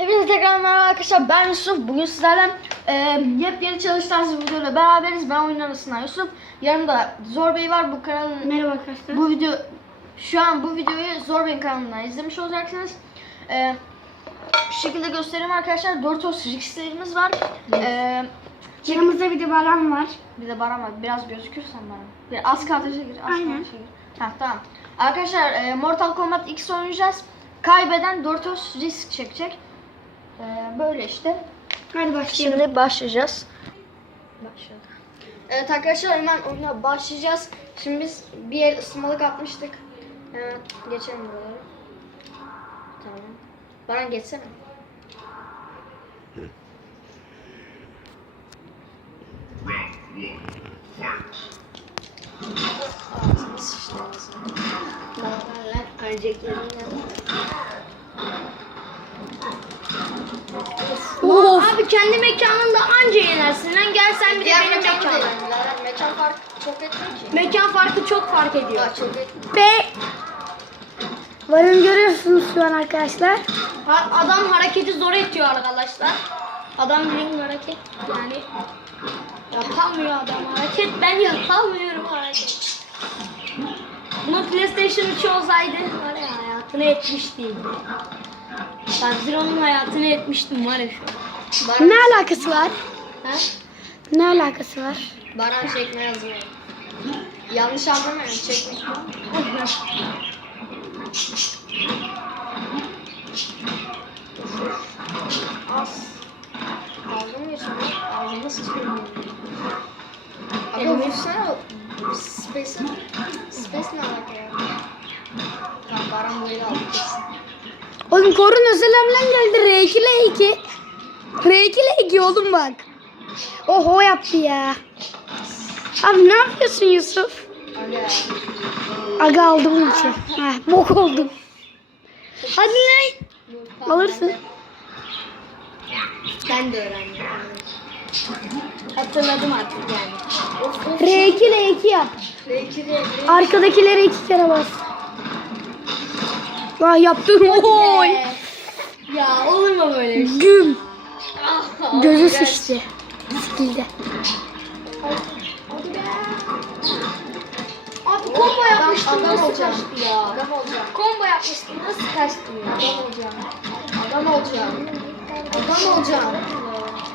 Hepinize tekrar merhaba arkadaşlar ben Yusuf. Bugün sizlerle e, yepyeni çalıştığınız bir videoyla beraberiz. Ben oyun arasından Yusuf. Yanımda Zor Bey var. Bu kanalın Merhaba arkadaşlar. bu video şu an bu videoyu Zor Bey'in kanalından izlemiş olacaksınız. E, şu şekilde göstereyim arkadaşlar. Doritos Rix'lerimiz var. E, Yanımızda bir de Baran var. bir de Baran var. Biraz gözükürsen bana. Bir az kadraja gir. Az Aynen. Ha, tamam. Arkadaşlar e, Mortal Kombat X oynayacağız. Kaybeden Doritos Risk çekecek. E, böyle işte. Hadi başlayalım. Şimdi başlayacağız. Başladı. Evet arkadaşlar hemen oyuna başlayacağız. Şimdi biz bir yer ısınmalık atmıştık. Hemen geçelim buraları. Tamam. Baran geçsene. Ağzını sıçtı ağzına. Normaller önceklerinden. Oo, kendi mekanında anca yenersin lan gel sen bir de Diğer benim mekan mekanıma. değil. Lara, Mekan farkı çok etmiyor ki. Mekan farkı çok fark ediyor. Daha çok etmiyor. Ve Varın görüyorsunuz şu an arkadaşlar. ha- adam hareketi zor ediyor arkadaşlar. Adam bilin hareket yani yapamıyor adam hareket. Ben yapamıyorum hareket. Bunun PlayStation 3 olsaydı var ya hayatını etmiştim. Ben Zero'nun hayatını etmiştim var ya şu an. Baran, Ne alakası var? Ha? Ne alakası var? Baran çekme yazıyor. Yanlış anlamayın. Az. Aldın mı yaşamı? Aldın nasıl çıkıyor? Aga vursana Space'e. Space ne alaka ya? Tamam Baran burayı da aldı kesin. Oğlum korun özelemden geldi. R2 L2. R2 L2 oğlum bak. Oho yaptı ya. Abi ne yapıyorsun Yusuf? Aga. Aldım için. Heh, bok oldum. Hadi lan. Alırsın. Ben de, öğrendim. Hatırladım artık yani. Of of. R2 L2 yap. Belki de. Arkadakilere iki kere bas. Vah yaptım. Oy. Ya olur mu böyle bir şey? Güm. Gözü sıçtı. Sikildi. Abi combo yapmıştım nasıl olacağım. kaçtı ya? Adam olacağım. Combo yapmıştım nasıl kaçtı ya? Adam olacağım. Adam olacağım. Adam olacağım.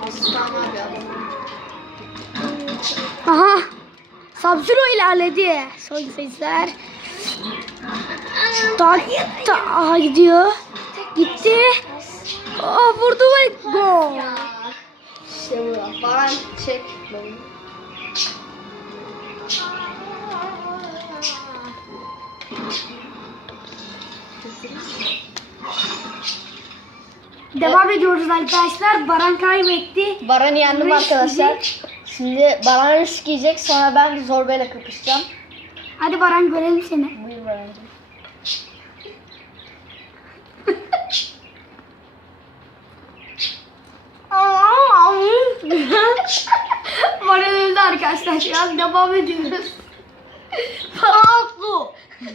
Aslan abi adam. Aha. Sub-Zero ilerledi. Son sesler. Tak ta aha gidiyor. Gitti. Aa vurdu ve gol. İşte bu. Baran çek. beni. Devam ediyoruz arkadaşlar. Baran kaybetti. Baran'ı yendim Risk arkadaşlar. Şimdi Baran risk yiyecek sonra ben zorbayla kapışacağım. Hadi Baran görelim seni. Buyur Baran'cığım. Baran öldü arkadaşlar. Şu an devam ediyoruz. Pahalı.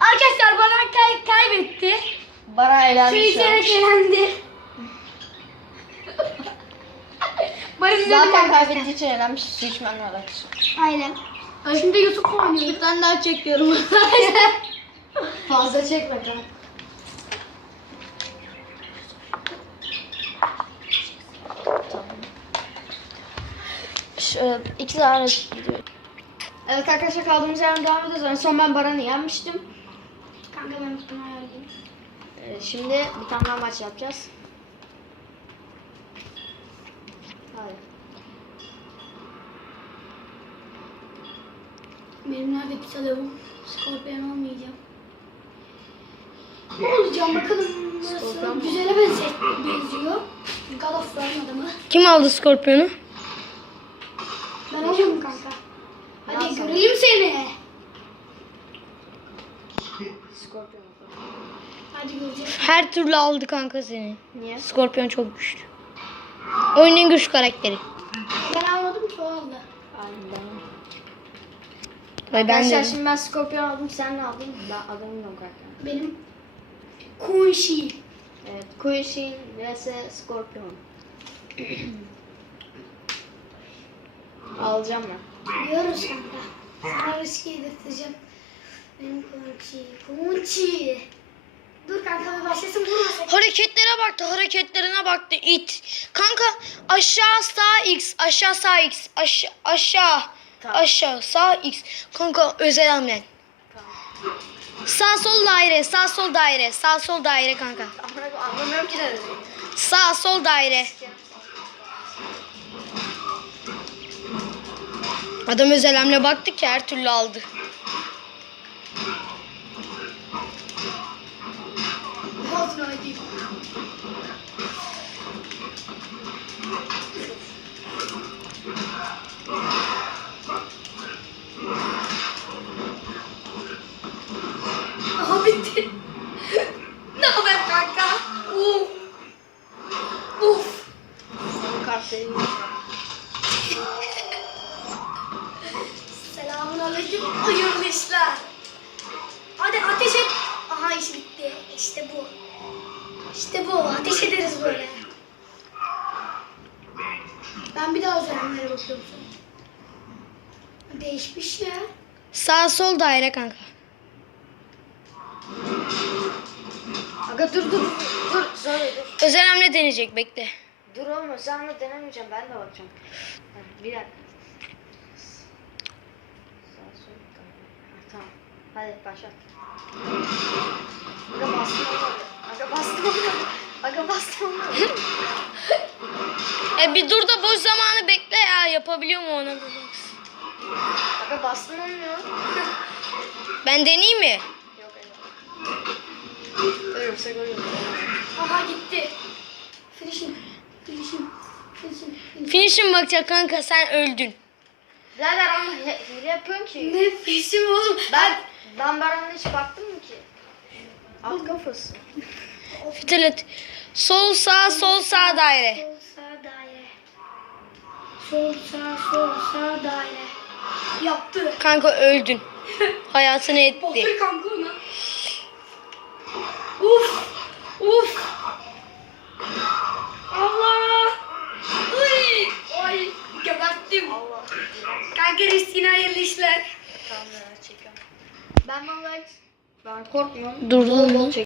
arkadaşlar Baran kay kaybetti. Baran Su eğlendi şu an. içerek elendi. Baran öldü Zaten kaybettiği için eğlenmiş. Su içmenle alakası. yok. Aynen. Şimdi Yusuf oynuyor. Bir tane daha çekiyorum. Fazla çekme kanka. Şöyle iki tane gidiyor. Evet arkadaşlar kaldığımız yerden devam ediyoruz. En son ben Baran'ı yenmiştim. Kanka ben ayarlayayım. Ee, şimdi bir tane daha maç yapacağız. Hayır. Benim nerede pis adamım? Skorpiyon olmayacağım. Ne olacağım bakalım nasıl güzele benze- benziyor. God of War'ın adamı. Kim aldı Skorpiyonu? Ben alıyorum kanka. Hadi Nasıl? görelim seni. Scorpion. Hadi göreceğiz. Her türlü aldı kanka seni. Niye? Skorpiyon çok güçlü. Oyunun en güçlü karakteri. Ben almadım ki o aldı. Ve ben Arkadaşlar de. şimdi ben Scorpion aldım. Sen ne aldın? Ben adamım yok arkadaşlar. Benim Kunshi. Evet. Kuishin vs Scorpion. Alacağım ben. Diyoruz kanka. Sana riske yedirteceğim. Benim Kunshi. Kunshi. Dur kanka bir başlasın vurmasın. Hareketlere baktı, hareketlerine baktı it. Kanka aşağı sağ x, aşağı sağ x, aşağı aşağı aşağı sağ x. Kanka özel hamlen. Sağ sol daire, sağ sol daire, sağ sol daire kanka. Anlamıyorum ki ne dedi. Sağ sol daire. Adam özel hamle baktı ki her türlü aldı. Ağzına hadi. Ben bir daha özelliklere bakıyorum sonra. Değişmiş ya. Sağ sol daire kanka. Aga dur dur dur. Dur söyle dur. Özel hamle deneyecek bekle. Dur oğlum sen de denemeyeceğim ben de bakacağım. Bir dakika. Sağ sol tamam. Ha, Tamam. Hadi başlat. Aga bastım olmadı. Aga bastım olmadı. Aga bastım olmadı. E bir dur da boş zamanı bekle ya. Yapabiliyor mu ona bir bak. Aga bastım olmuyor. Ben deneyeyim mi? Yok aga. Ölürse görürüm. Aha gitti. Finishing. Finishing. Finish'in bakacak kanka sen öldün. Birader ama hile yapıyorsun ki. Ne finishing oğlum? Ben, ben Baran'a hiç baktım mı ki? Alt kafası. Fitilet. Sol sağ sol sağ daire. Sol sağ daire. Sol sağ sol sağ daire. Yaptı. Kanka öldün. Hayatını etti. Batır kanka ona. Uf. Uf. Allah. Uy. Ay. Geberttim. Allah. Kanka riskine hayırlı işler. Tamam ya çekiyorum. Ben vallahi ben korkmuyorum. Bol çek.